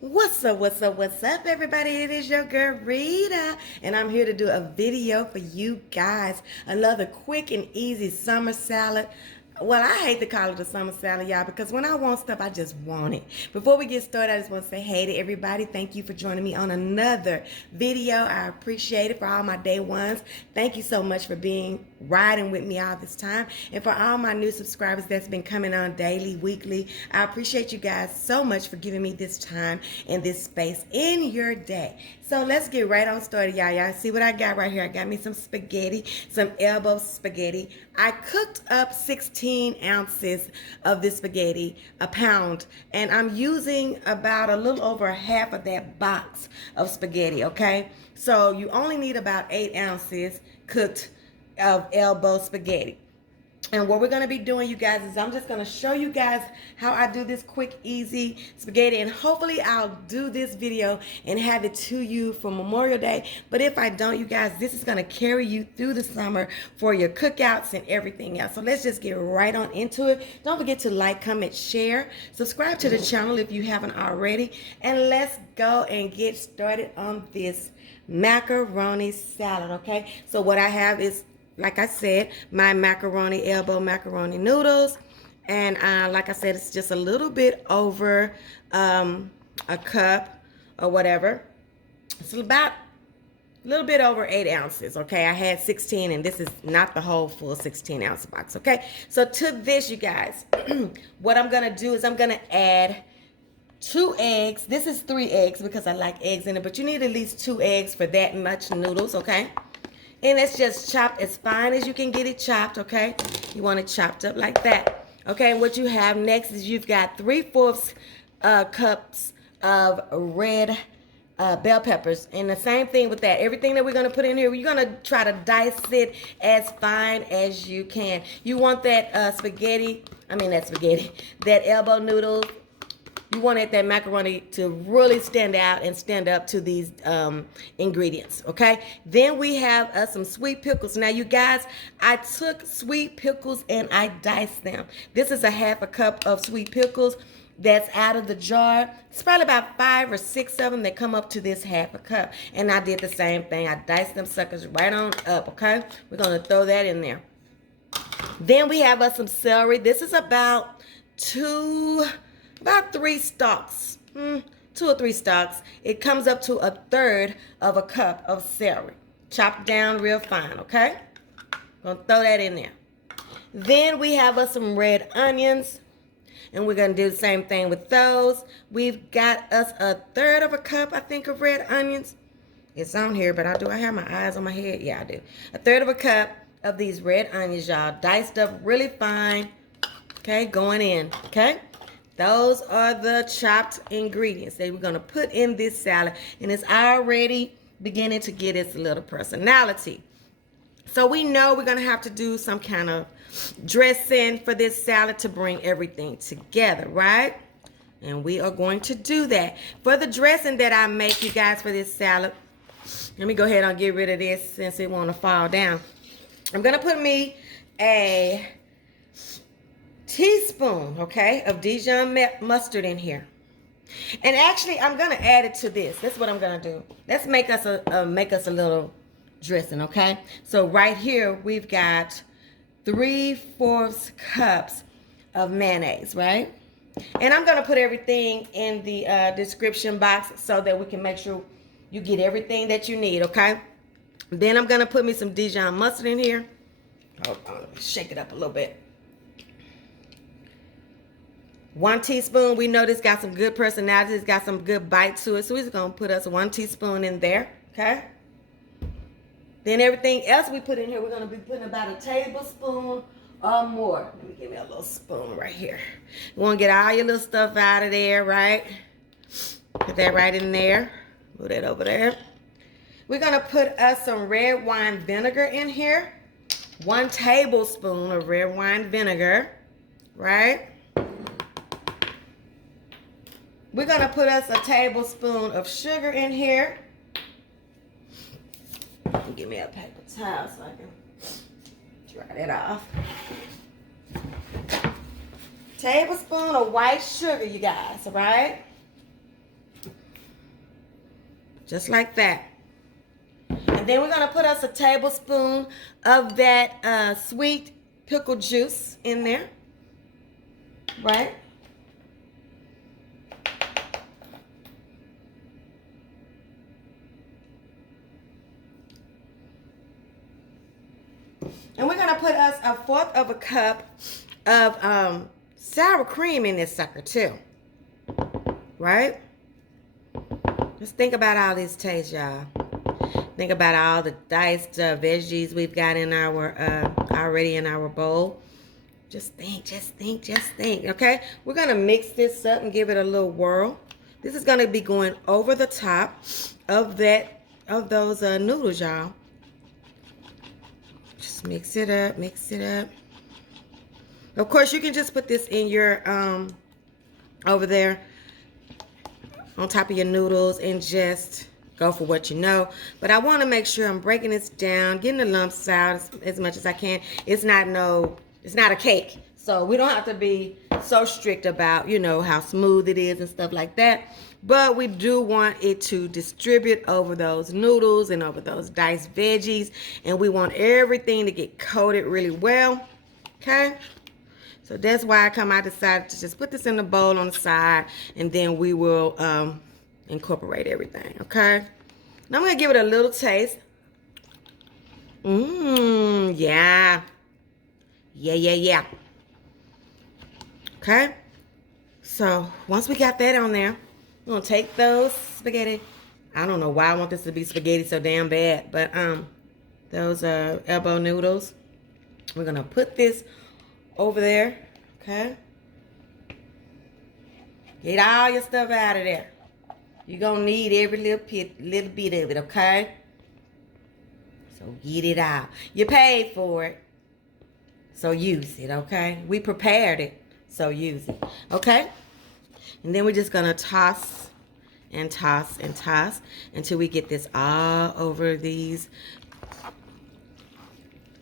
What's up, everybody? It is your girl, Rita, and I'm here to do a video for you guys. Another quick and easy summer salad. Well, I hate to call it a summer salad, y'all, because when I want stuff, I just want it. Before we get started, I just want to say hey to everybody. Thank you for joining me on another video. I appreciate it. For all my day ones, thank you so much for riding with me all this time. And for all my new subscribers that's been coming on daily, weekly, I appreciate you guys so much for giving me this time and this space in your day. So let's get right on started, y'all. Y'all see what I got right here? I got me some spaghetti, some elbow spaghetti. I cooked up 16 ounces of this spaghetti, a pound, and I'm using about a little over half of that box of spaghetti, okay? So you only need about 8 ounces cooked of elbow spaghetti. And what we're going to be doing, you guys, is I'm just going to show you guys how I do this quick, easy spaghetti. And hopefully I'll do this video and have it to you for Memorial Day. But if I don't, you guys, this is going to carry you through the summer for your cookouts and everything else. So let's just get right on into it. Don't forget to like, comment, share. Subscribe to the channel if you haven't already. And let's go and get started on this macaroni salad, okay? So what I have is, like I said, my elbow macaroni noodles. And like I said, it's just a little bit over a cup or whatever. It's about a little bit over 8 ounces, okay? I had 16, and this is not the whole full 16-ounce box, okay? So to this, you guys, what I'm going to do is I'm going to add 2 eggs. This is 3 eggs because I like eggs in it, but you need at least 2 eggs for that much noodles, okay? And it's just chopped as fine as you can get it chopped, okay? You want it chopped up like that. Okay, and what you have next is you've got 3/4 cups of red bell peppers. And the same thing with that. Everything that we're going to put in here, you're going to try to dice it as fine as you can. You want that that elbow noodle. You wanted that macaroni to really stand out and stand up to these ingredients, okay? Then we have some sweet pickles. Now, you guys, I took sweet pickles and I diced them. This is a 1/2 cup of sweet pickles that's out of the jar. It's probably about 5 or 6 of them that come up to this 1/2 cup. And I did the same thing. I diced them suckers right on up, okay? We're going to throw that in there. Then we have some celery. This is about 3 stalks, 2 or 3 stalks. It comes up to 1/3 of a cup of celery, chopped down real fine, okay? Gonna throw that in there. Then we have some red onions, and we're gonna do the same thing with those. We've got us 1/3 of a cup, I think, of red onions. It's on here, but do I have my eyes on my head? Yeah, I do. 1/3 of a cup of these red onions, y'all, diced up really fine, okay, going in, okay? Those are the chopped ingredients that we're going to put in this salad. And it's already beginning to get its little personality. So we know we're going to have to do some kind of dressing for this salad to bring everything together, right? And we are going to do that. For the dressing that I make, you guys, for this salad, let me go ahead and get rid of this since it want to fall down. I'm going to put me a teaspoon, okay, of Dijon mustard in here. And actually, I'm gonna add it to this. That's what I'm gonna do. Let's make us a little dressing, okay? So right here we've got 3/4 cups of mayonnaise, right? And I'm gonna put everything in the description box so that we can make sure you get everything that you need, okay? Then I'm gonna put me some Dijon mustard in here. Hold on, let me shake it up a little bit. 1 teaspoon. We know this got some good personality. It's got some good bite to it. So we're just going to put us 1 teaspoon in there. Okay. Then everything else we put in here, we're going to be putting about a tablespoon or more. Let me give me a little spoon right here. You want to get all your little stuff out of there, right? Put that right in there. Move that over there. We're going to put us some red wine vinegar in here. 1 tablespoon of red wine vinegar, right? We're going to put us a tablespoon of sugar in here. Give me a paper towel so I can dry that off. Tablespoon of white sugar, you guys, all right? Just like that. And then we're going to put us a tablespoon of that sweet pickle juice in there. Right? And we're going to put us 1/4 of a cup of sour cream in this sucker too. Right? Just think about all these tastes, y'all. Think about all the diced veggies we've got in our already in our bowl. Just think, okay? We're going to mix this up and give it a little whirl. This is going to be going over the top of those noodles, y'all. Just mix it up, Of course, you can just put this in your, over there on top of your noodles and just go for what you know. But I want to make sure I'm breaking this down, getting the lumps out as much as I can. It's not a cake. So we don't have to be so strict about, you know, how smooth it is and stuff like that. But we do want it to distribute over those noodles and over those diced veggies. And we want everything to get coated really well. Okay? So that's why I decided to just put this in the bowl on the side. And then we will incorporate everything. Okay? Now I'm going to give it a little taste. Yeah. Yeah. Okay? So once we got that on there, we're going to take those spaghetti. I don't know why I want this to be spaghetti so damn bad. But those elbow noodles. We're going to put this over there. Okay? Get all your stuff out of there. You're going to need every little bit of it. Okay? So get it out. You paid for it. So use it. Okay? We prepared it. So use it. Okay? And then we're just going to toss and toss and toss until we get this all over these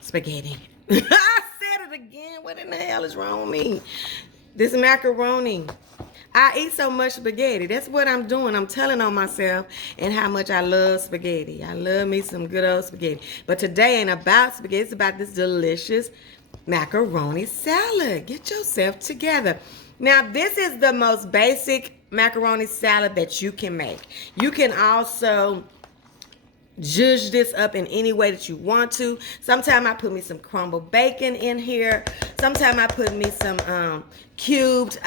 spaghetti. I said it again. What in the hell is wrong with me? This macaroni. I eat so much spaghetti. That's what I'm doing. I'm telling on myself and how much I love spaghetti. I love me some good old spaghetti. But today ain't about spaghetti. It's about this delicious macaroni salad. Get yourself together. Now, this is the most basic macaroni salad that you can make. You can also zhuzh this up in any way that you want to. Sometimes I put me some crumbled bacon in here. Sometimes I put me some cubed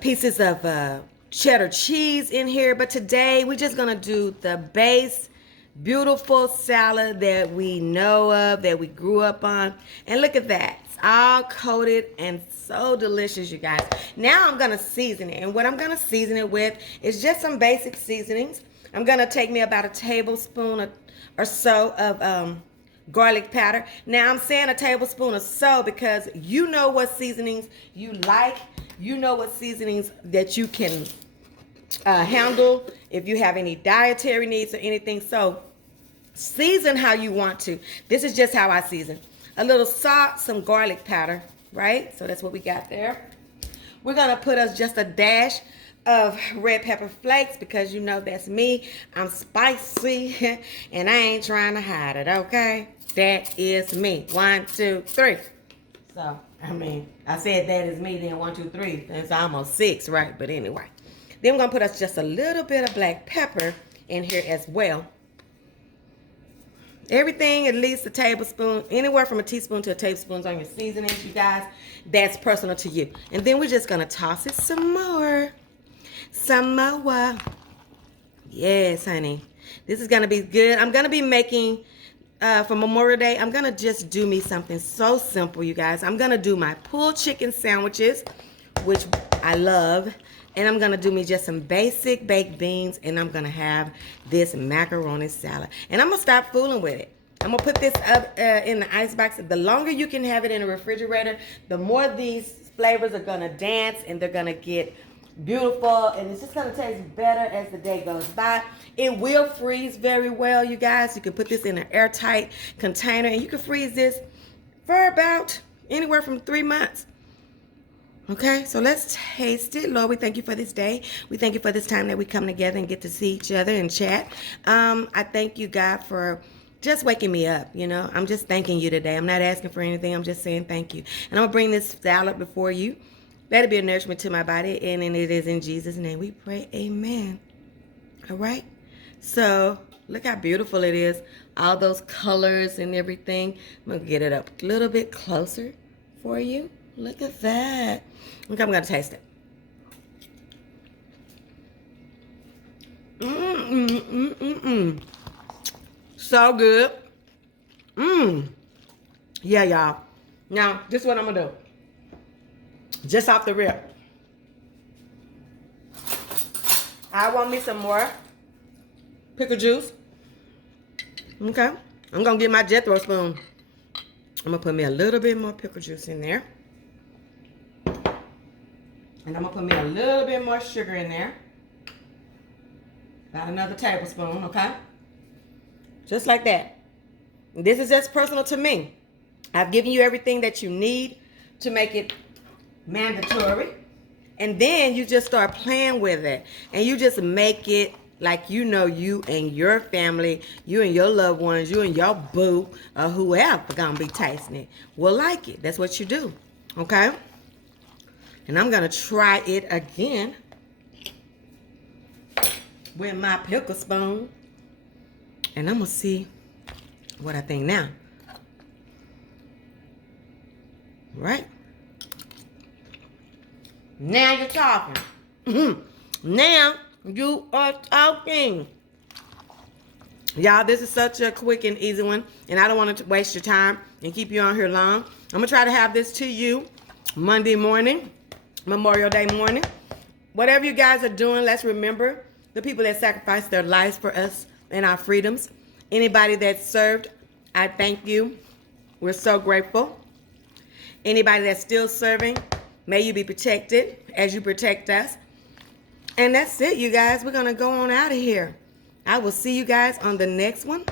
pieces of cheddar cheese in here. But today, we're just going to do the base beautiful salad that we know of, that we grew up on. And look at that. It's all coated and so delicious, you guys. Now I'm going to season it. And what I'm going to season it with is just some basic seasonings. I'm going to take me about a tablespoon or so of garlic powder. Now I'm saying a tablespoon or so because you know what seasonings you like. You know what seasonings that you can handle if you have any dietary needs or anything. So season how you want to. This is just how I season. A little salt, some garlic powder, right? So that's what we got there. We're going to put us just a dash of red pepper flakes because you know that's me. I'm spicy and I ain't trying to hide it, okay? That is me. 1, 2, 3. So, I mean, I said that is me, then 1, 2, 3. That's almost 6, right? But anyway. Then we're going to put us just a little bit of black pepper in here as well. Everything at least a tablespoon, anywhere from a teaspoon to a tablespoon on your seasonings, you guys. That's personal to you. And then we're just going to toss it some more. Some more. Yes, honey. This is going to be good. I'm going to be making, for Memorial Day, I'm going to just do me something so simple, you guys. I'm going to do my pulled chicken sandwiches, which I love. And I'm going to do me just some basic baked beans. And I'm going to have this macaroni salad. And I'm going to stop fooling with it. I'm going to put this up in the icebox. The longer you can have it in the refrigerator, the more these flavors are going to dance. And they're going to get beautiful. And it's just going to taste better as the day goes by. It will freeze very well, you guys. You can put this in an airtight container. And you can freeze this for about anywhere from 3 months. Okay, so let's taste it. Lord, we thank you for this day. We thank you for this time that we come together and get to see each other and chat. I thank you, God, for just waking me up. You know, I'm just thanking you today. I'm not asking for anything. I'm just saying thank you. And I'm going to bring this salad before you. Let it be a nourishment to my body. And it is in Jesus' name we pray. Amen. All right. So look how beautiful it is. All those colors and everything. I'm going to get it up a little bit closer for you. Look at that. Okay, I'm going to taste it. So good. Yeah, y'all. Now, this is what I'm going to do. Just off the rip. I want me some more pickle juice. Okay. I'm going to get my Jethro spoon. I'm going to put me a little bit more pickle juice in there. And I'm going to put me a little bit more sugar in there. About another tablespoon, okay? Just like that. This is just personal to me. I've given you everything that you need to make it mandatory. And then you just start playing with it. And you just make it like you know you and your family, you and your loved ones, you and your boo, or whoever gonna be tasting it will like it. That's what you do, okay? And I'm gonna try it again with my pickle spoon. And I'm gonna see what I think now. Right? Now you're talking. Now you are talking. Y'all, this is such a quick and easy one. And I don't want to waste your time and keep you on here long. I'm going to try to have this to you Monday morning, Memorial Day morning. Whatever you guys are doing, let's remember the people that sacrificed their lives for us and our freedoms. Anybody that served, I thank you. We're so grateful. Anybody that's still serving, may you be protected as you protect us. And that's it, you guys. We're going to go on out of here. I will see you guys on the next one.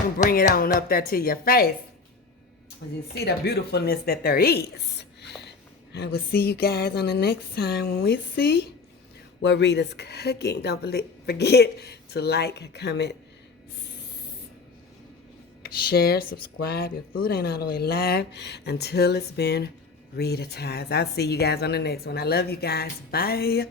And bring it on up there to your face. You see the beautifulness that there is. I will see you guys on the next time when we see what Rita's cooking. Don't forget to like, comment, share, subscribe. Your food ain't all the way live until it's been Ritatized. I'll see you guys on the next one. I love you guys. Bye.